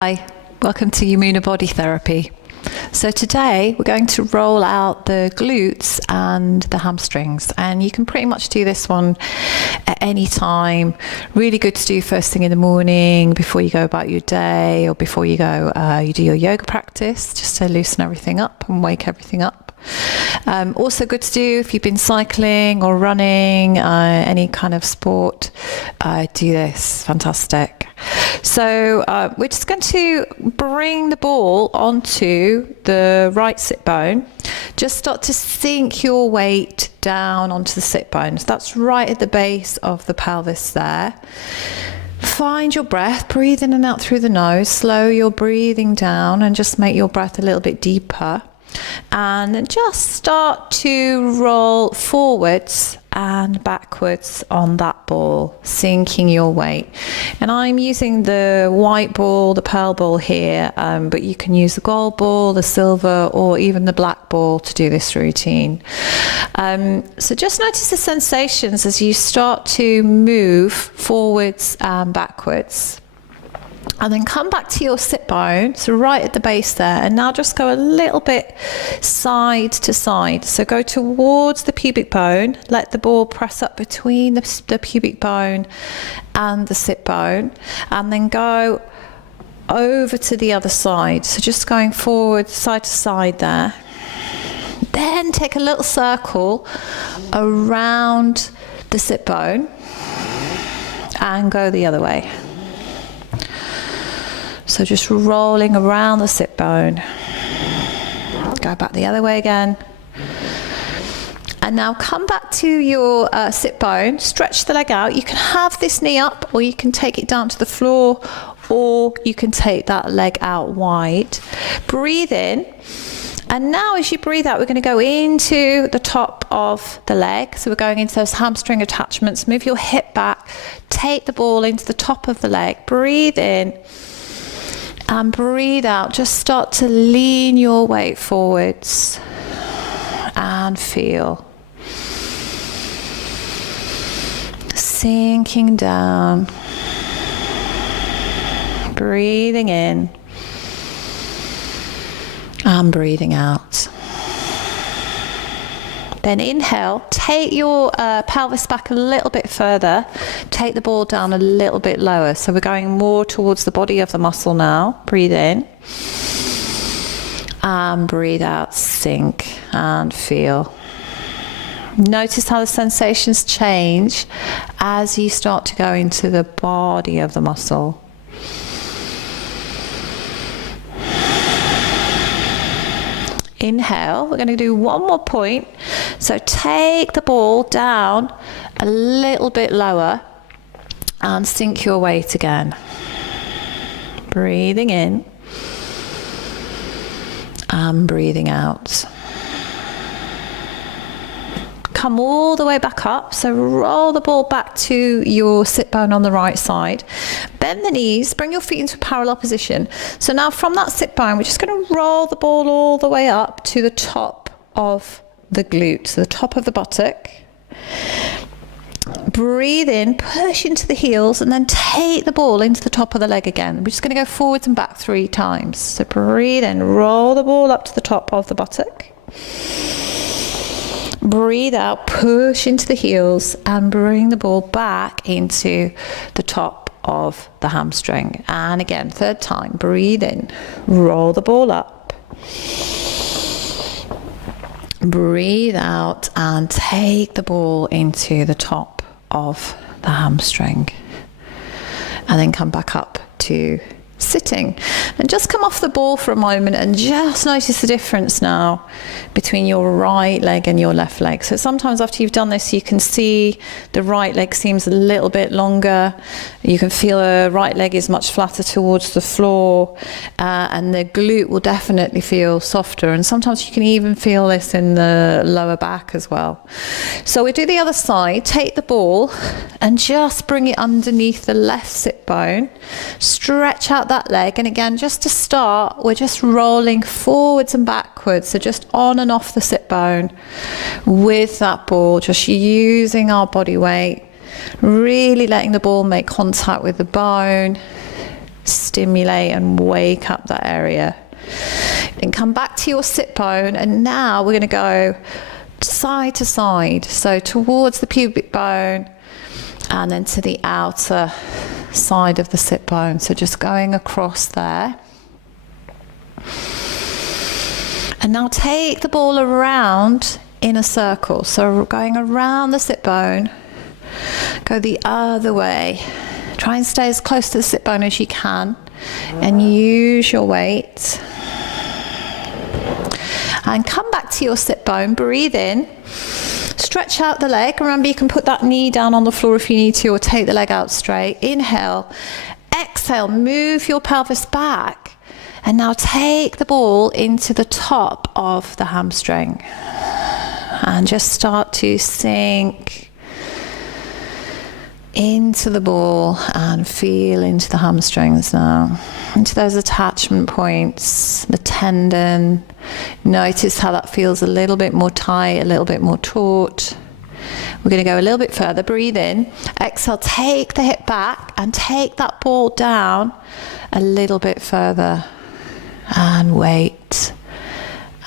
Hi, welcome to Yamuna Body Therapy. So today we're going to roll out the glutes and the hamstrings, and you can pretty much do this one at any time. Really good to do first thing in the morning before you go about your day, or before you go you do your yoga practice, just to loosen everything up and wake everything up. Also good to do if you've been cycling or running, any kind of sport, do this. Fantastic. So we're just going to bring the ball onto the right sit bone. Just start to sink your weight down onto the sit bones. That's right at the base of the pelvis there. Find your breath, breathe in and out through the nose. Slow your breathing down and just make your breath a little bit deeper. And then just start to roll forwards and backwards on that ball, sinking your weight. And I'm using the white ball, the pearl ball here, but you can use the gold ball, the silver, or even the black ball to do this routine. So just notice the sensations as you start to move forwards and backwards. And then come back to your sit bone, so right at the base there, and now just go a little bit side to side. So go towards the pubic bone, let the ball press up between the pubic bone and the sit bone, and then go over to the other side. So just going forward, side to side there. Then take a little circle around the sit bone and go the other way. So just rolling around the sit bone. Go back the other way again. And now come back to your sit bone, stretch the leg out. You can have this knee up, or you can take it down to the floor, or you can take that leg out wide. Breathe in. And now as you breathe out, we're going to go into the top of the leg. So we're going into those hamstring attachments. Move your hip back. Take the ball into the top of the leg. Breathe in. And breathe out. Just start to lean your weight forwards and feel. Sinking down. Breathing in. And breathing out. Then inhale, take your pelvis back a little bit further, take the ball down a little bit lower. So we're going more towards the body of the muscle now. Breathe in. And breathe out, sink and feel. Notice how the sensations change as you start to go into the body of the muscle. Inhale, we're going to do one more point. So take the ball down a little bit lower and sink your weight again. Breathing in and breathing out. Come all the way back up. So roll the ball back to your sit bone on the right side. Bend the knees, bring your feet into a parallel position. So now from that sit bone, we're just going to roll the ball all the way up to the top of the glute, so the top of the buttock. Breathe in, push into the heels, and then take the ball into the top of the leg again. We're just going to go forwards and back 3 times. So breathe in, roll the ball up to the top of the buttock. Breathe out, push into the heels, and bring the ball back into the top of the hamstring. And again, 3rd time, breathe in, roll the ball up. Breathe out and take the ball into the top of the hamstring. And then come back up to sitting. And just come off the ball for a moment and just notice the difference now between your right leg and your left leg. So sometimes after you've done this, you can see the right leg seems a little bit longer. You can feel the right leg is much flatter towards the floor, and the glute will definitely feel softer. And sometimes you can even feel this in the lower back as well. So we do the other side. Take the ball and just bring it underneath the left sit bone. Stretch out that leg, and again, just to start, we're just rolling forwards and backwards, so just on and off the sit bone with that ball, just using our body weight, really letting the ball make contact with the bone, stimulate and wake up that area. Then come back to your sit bone, and now we're going to go side to side, so towards the pubic bone and then to the outer side of the sit bone, so just going across there. And now take the ball around in a circle, so going around the sit bone, go the other way. Try and stay as close to the sit bone as you can and use your weight. And come back to your sit bone, breathe in, stretch out the leg. Remember, you can put that knee down on the floor if you need to, or take the leg out straight. Inhale, exhale, move your pelvis back. And now take the ball into the top of the hamstring. And just start to sink into the ball and feel into the hamstrings now, into those attachment points, the tendon. Notice how that feels a little bit more tight, a little bit more taut. We're going to go a little bit further. Breathe in, exhale, take the hip back and take that ball down a little bit further, and wait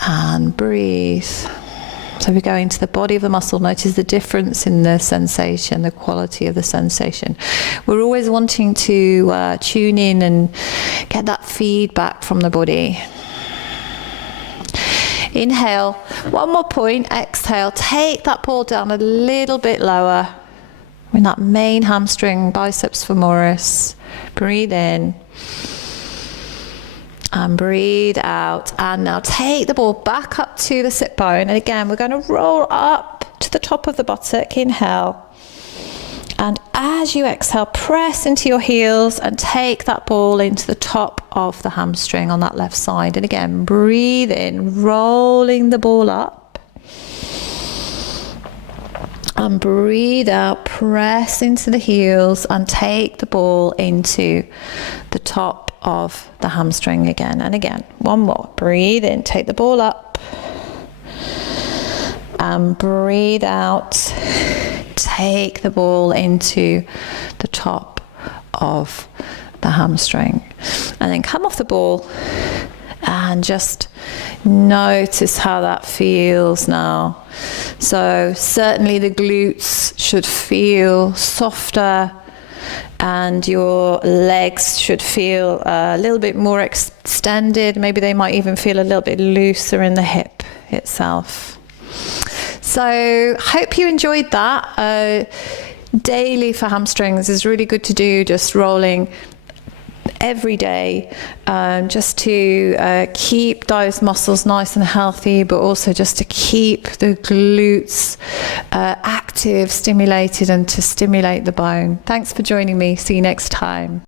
and breathe. So we go into the body of the muscle. Notice the difference in the sensation, the quality of the sensation. We're always wanting to tune in and get that feedback from the body. Inhale, one more point, exhale, take that ball down a little bit lower in that main hamstring, biceps femoris. Breathe in. And breathe out. And now take the ball back up to the sit bone. And again, we're going to roll up to the top of the buttock. Inhale. And as you exhale, press into your heels and take that ball into the top of the hamstring on that left side. And again, breathe in, rolling the ball up. And breathe out, press into the heels and take the ball into the top of the hamstring again and again. One more. Breathe in, take the ball up. And breathe out. Take the ball into the top of the hamstring. And then come off the ball and just notice how that feels now. So certainly the glutes should feel softer and your legs should feel a little bit more extended. Maybe they might even feel a little bit looser in the hip itself. So hope you enjoyed that. Daily for hamstrings is really good to do, just rolling every day, just to keep those muscles nice and healthy, but also just to keep the glutes active, stimulated, and to stimulate the bone. Thanks for joining me. See you next time.